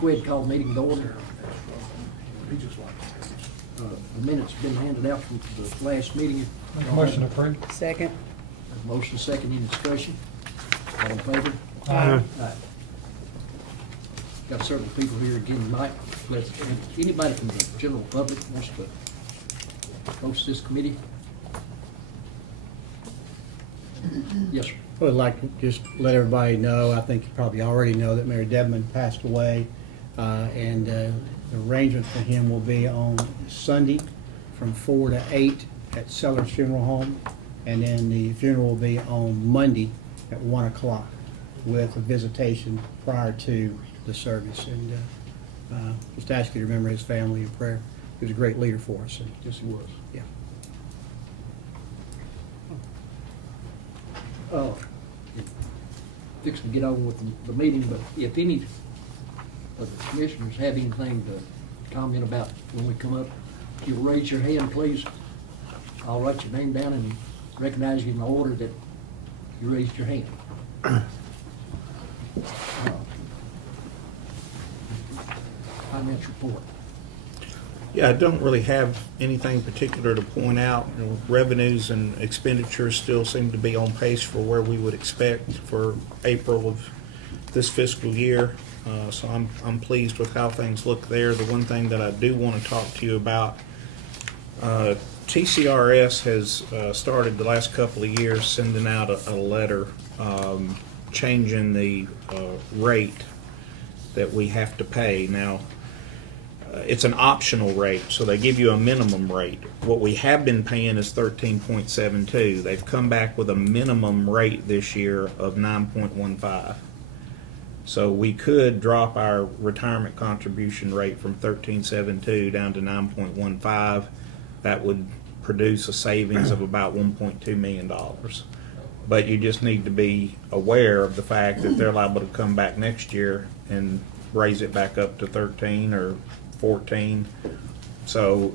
go ahead and call the meeting to order. The minutes have been handed out from the last meeting. Make a motion approved. Second. Motion second, any discussion? All in favor? Aye. Aye. Got several people here again tonight, but if anybody from the general public wants to host this committee? Yes, sir. I would like to just let everybody know, I think you probably already know that Mary Debman passed away, and the arrangement for him will be on Sunday from 4 to 8 at Sellers Funeral Home, and then the funeral will be on Monday at 1 o'clock with a visitation prior to the service. And just ask you to remember his family in prayer. He was a great leader for us, and Yes, he was. yeah. Fixing to get on with the meeting, but if any of the commissioners have anything to comment about when we come up, if you'll raise your hand, please. I'll write your name down and recognize you in the order that you raised your hand. Finance report. Yeah, I don't really have anything particular to point out. You know, revenues and expenditures still seem to be on pace for where we would expect for April of this fiscal year. So I'm pleased with how things look there. The one thing that I do want to talk to you about, TCRS has started the last couple of years sending out a letter changing the rate that we have to pay. Now, it's an optional rate, so they give you a minimum rate. What we have been paying is 13.72. They've come back with a minimum rate this year of 9.15. So we could drop our retirement contribution rate from 13.72 down to 9.15. That would produce a savings of about $1.2 million. But you just need to be aware of the fact that they're liable to come back next year and raise it back up to 13 or 14. So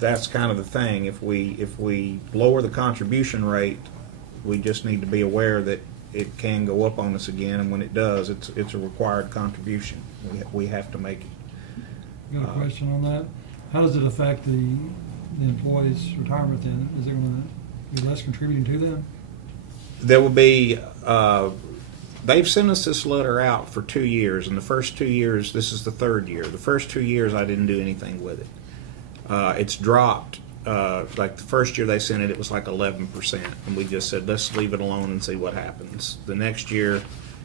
that's kind of the thing. If we lower the contribution rate, we just need to be aware that it can go up on us again, and when it does, it's a required contribution. We have to make it. Got a question on that? How does it affect the employees' retirement then? Is it going to be less contributing to them? There will be, they've sent us this letter out for 2 years, and the first 2 years, this is the third year. The first 2 years, I didn't do anything with it. It's dropped, like the first year they sent it, it was like 11%, and we just said, let's leave it alone and see what happens. The next year,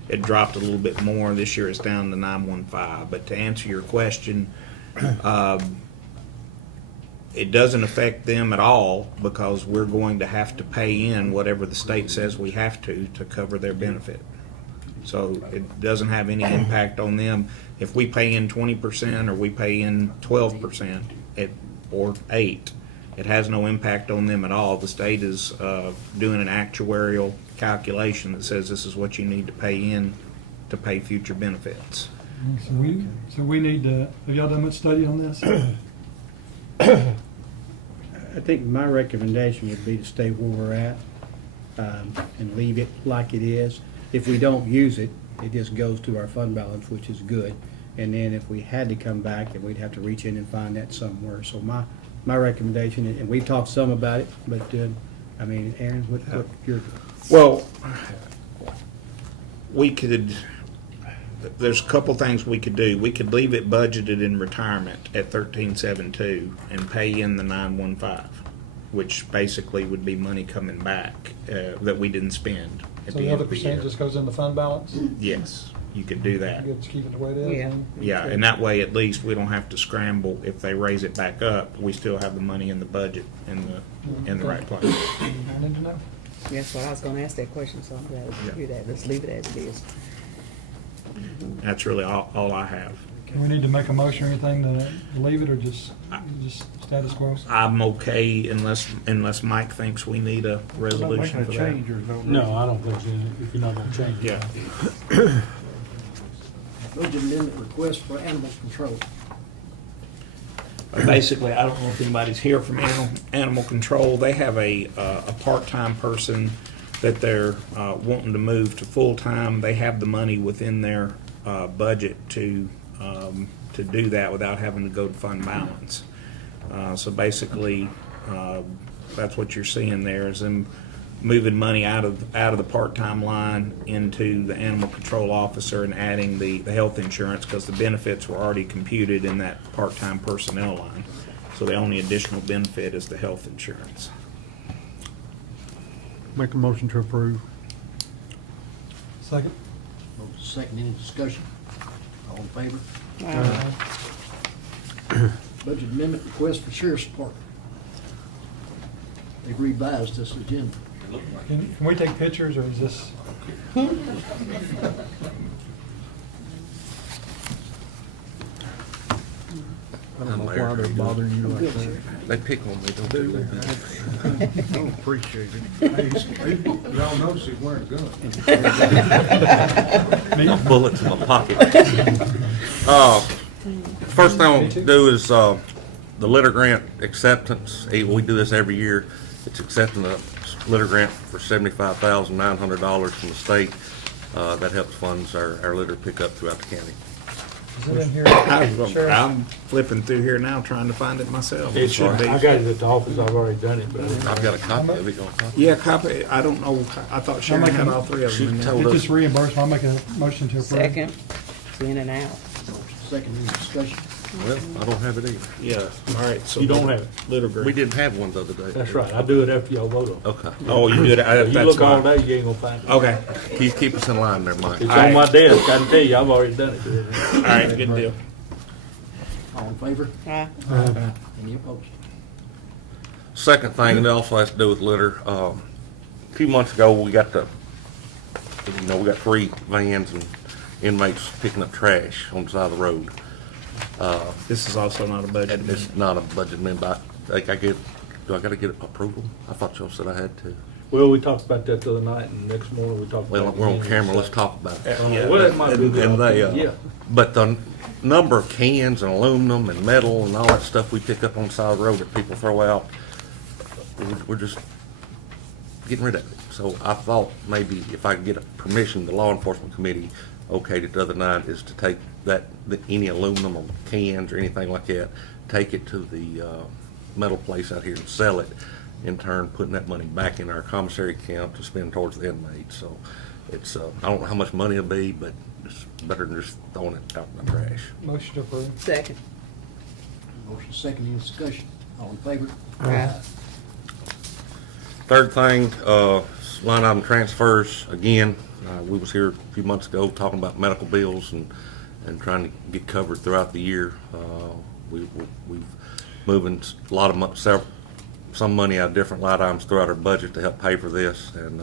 it dropped a little bit more. This year, it's down to 9.15. But to answer your question, it doesn't affect them at all because we're going to have to pay in whatever the state says we have to cover their benefit. So it doesn't have any impact on them. If we pay in 20% or we pay in 12% or 8%, it has no impact on them at all. The state is doing an actuarial calculation that says this is what you need to pay in to pay future benefits. So we need to, have y'all done much study on this? I think my recommendation would be to stay where we're at and leave it like it is. If we don't use it, it just goes to our fund balance, which is good. And then if we had to come back, then we'd have to reach in and find that somewhere. So my recommendation, and we've talked some about it, but I mean, Aaron, what your... Well, we could, there's a couple things we could do. We could leave it budgeted in retirement at 13.72 and pay in the 9.15, which basically would be money coming back that we didn't spend at So the the end other of the percent year. just goes in the fund balance? Yes, you could do that. You just keep it the way it is? Yeah. and- Yeah, and that way at least we don't have to scramble. If they raise it back up, we still have the money in the budget in the right place. I need to know. That's why I was gonna ask that question, so I'm glad to hear that. Let's leave it as it is. That's really all I have. Do we need to make a motion or anything to leave it, or just status quo? I'm okay unless Mike thinks we need a resolution for that. No, I don't think so, if you're not gonna change it. Yeah. Budget amendment request for animal control. Basically, I don't know if anybody's here from animal control. They have a part-time person that they're wanting to move to full-time. They have the money within their budget to do that without having to go to fund balance. So basically, that's what you're seeing there is them moving money out of the part-time line into the animal control officer and adding the health insurance because the benefits were already computed in that part-time personnel line. So the only additional benefit is the health insurance. Make a motion to approve. Second? Motion second, any discussion? All in favor? Budget amendment request for sheriff's department. They've revised this agenda. Can we take pictures, or is this? I don't know why they're bothering you like that. They pick on me, don't do that. I don't appreciate it. Y'all notice he's wearing a gun. Bullets in my pocket. First thing I'll do is, the litter grant acceptance. We do this every year. It's accepting the litter grant for $75,900 from the state. That helps funds our litter pickup throughout the county. Is it in here? Sheriff? I'm flipping through here now trying to find it myself. It should be. I got it at the office, I've already done it, but I didn't. I've got a copy of it. Yeah, copy. I don't know. I thought Sharon had all three of them in there. She Get this reimbursement, I'll make a motion to approve. Second, it's in and out. Motion second, any discussion? Well, I don't have it either. Yeah, all right. So You don't have it. Little green. We didn't have one the other day. That's right, I do it after y'all vote on it. Okay. Oh, you did it. You That's look all why. day, you ain't gonna find it. Okay. Keep us in line there, Mike. It's on my desk, I can tell you, I've already done it. All right. Good deal. All in favor? Aye. Any opposed? Second thing, it also has to do with litter. A few months ago, we got we got 3 vans and inmates picking up trash on the side of the road. This is also not a budget. And it's not a budget amendment, but do I gotta get approval? I thought y'all said I had to. Well, we talked about that the other night, and next morning we talked about it. Well, we're on again. camera, let's talk about it. Yeah. Well, that might be good. And they, Yeah. but the number of cans and aluminum and metal and all that stuff we pick up on the side of the road that people throw out, we're just getting rid of it. So I thought maybe if I could get permission, the law enforcement committee okayed it the other night, is to take any aluminum or cans or anything like that, take it to the metal place out here and sell it, in turn putting that money back in our commissary account to spend towards the inmates. So it's, I don't know how much money it'll be, but it's better than just throwing it out in the trash. Motion to approve. Second. Motion second, any discussion? All in favor? Aye. Third thing, line item transfers, again, we was here a few months ago talking about medical bills and trying to get covered throughout the year. We've moving a lot of some money out of different line items throughout our budget to help pay for this, and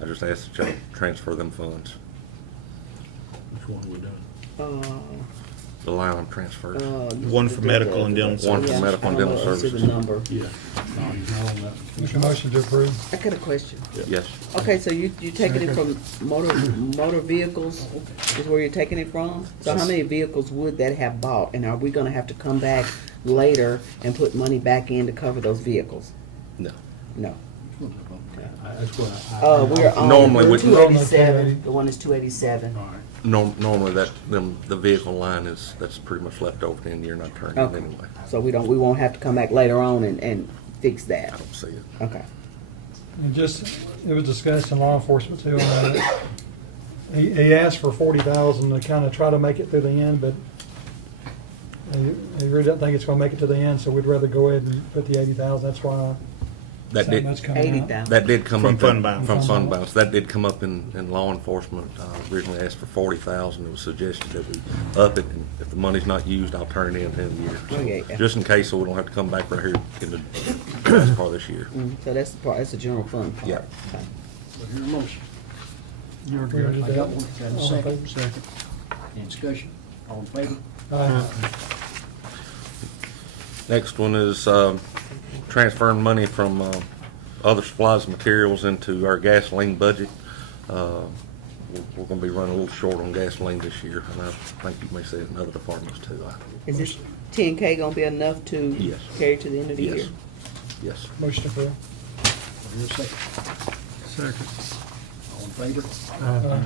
I just asked that y'all transfer them funds, Which one we done? the line item transfers. One for medical and dental One for Yeah, medical and I don't dental know, let's see services. the number. Yeah. No, he's not on that. Make a motion to approve. I got a question. Yes, Okay, so you taking it from motor vehicles is where you're taking it from? So how many vehicles would that have bought? And are we gonna have to come back later and put money back in to cover those vehicles? no. No. Yeah, that's what We're on Normally we- 287, the one is 287. All right. Normally the vehicle line that's pretty much left over the end of the year, not turning in Okay. anyway. So we won't have to come back later on and fix I that? don't see it. Okay. And just, it was discussed in law enforcement too, he asked for 40,000 to kind of try to make it through the end, but he really doesn't think it's gonna make it to the end, so we'd rather go ahead and put the 80,000, that's why That did, much coming out. 80,000. that did come From up. fund balance. From Fund fund balance. balance. That did come up in law enforcement. Originally asked for 40,000. It was suggested that we up it, and if the money's not used, I'll turn it in at the end of the year. So, Okay. just in case, so we don't have to come back right here in the last part of this year. So that's the part, that's the general fund part. Yeah. Okay. So here's a motion. You're We already good. I did got that. one, got a All in second. favor? Second. Any discussion? All in favor? Aye. Next one is transferring money from other supplies and materials into our gasoline budget. We're going to be running a little short on gasoline this year, and I think you may see it in other departments too. Is this 10K gonna be enough to Yes. carry to the end of the Yes. year? Yes. Motion approved. Here's a second. Second. All in favor? Aye.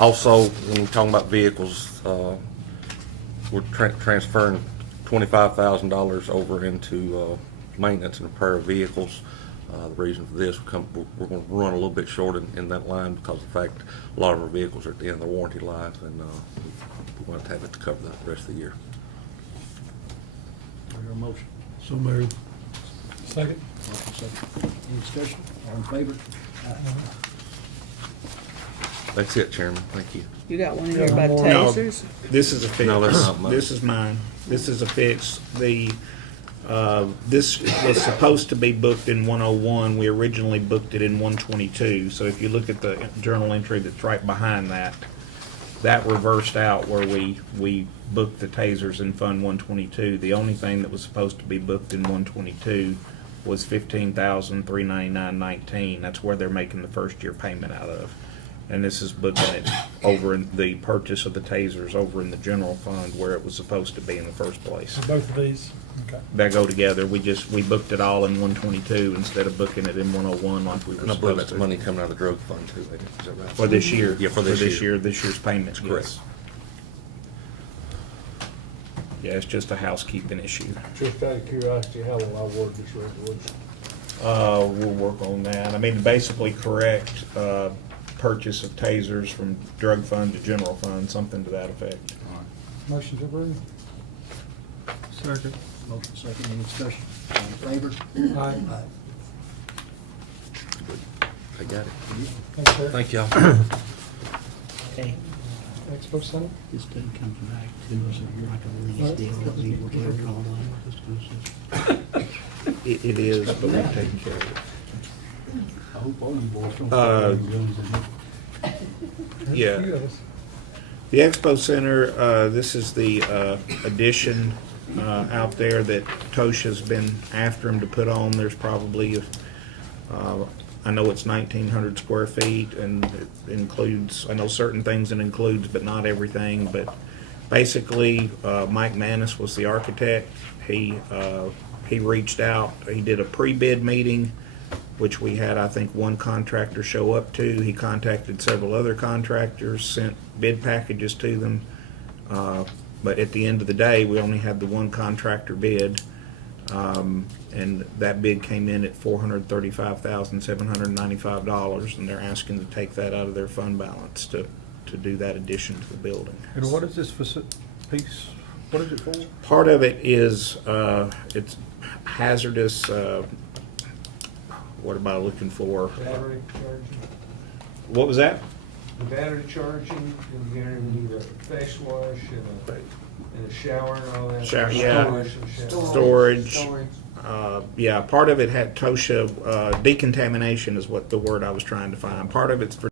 Also, when we're talking about vehicles, we're transferring $25,000 over into maintenance and repair of vehicles. The reason for this, we're going to run a little bit short in that line because of the fact a lot of our vehicles are at the end of their warranty life, and we want to have it to cover that the rest of the year. Is there a motion? So moved. Second. Motion second. Any discussion? All in favor? That's it, Chairman. Thank you. You got one in Yeah, here about one more. No. tasers? This is a fix. No, that's not mine. This is mine. This is a fix. This was supposed to be booked in 101. We originally booked it in 122. So if you look at the journal entry that's right behind that, that reversed out where we booked the tasers in Fund 122. The only thing that was supposed to be booked in 122 was $15,399.19. That's where they're making the first year payment out of. And this is booking it over in the purchase of the tasers over in the general fund where it was supposed to be in the first place. Both of these, okay. That go together. We booked it all in 122 instead of booking it in 101 like we were And I believe supposed that's to. money coming out of the drug fund too, ain't it? Is that right? For this year. Yeah, for this year. This year's payment. That's correct. Yes. Yeah, it's just a housekeeping issue. Just out of curiosity, how will I word this resolution? We'll work on that. I mean, basically correct, purchase of tasers from drug fund to general fund, something to that effect. Motion to approve. Second. Motion second. Any discussion? All in favor? Aye. I got it. Thanks, sir. Thank y'all. Okay. Expo Center? This thing comes back to us like a lease deal, that we will get it all done. It is, but we've taken care of it. I hope all you boys don't. Yeah. Few of us. The Expo Center, this is the addition out there that Tosha's been after him to put on. There's probably, I know it's 1,900 square feet, and it includes, I know certain things it includes, but not everything. But basically, Mike Manis was the architect. He reached out. He did a pre-bid meeting, which we had, I think, one contractor show up to. He contacted several other contractors, sent bid packages to them. But at the end of the day, we only had the one contractor bid. And that bid came in at $435,795, and they're asking to take that out of their fund balance to do that addition to the building. And what is this piece, what is it for? Part of it is, it's hazardous, what am I looking for? Battery charging, What was that? the battery charging, and you're gonna need a face wash and a shower and all that. Shower, yeah. Wash and shower. Storage. Yeah, part of it had Tosha, decontamination is what the word I was trying to find. Part of it's for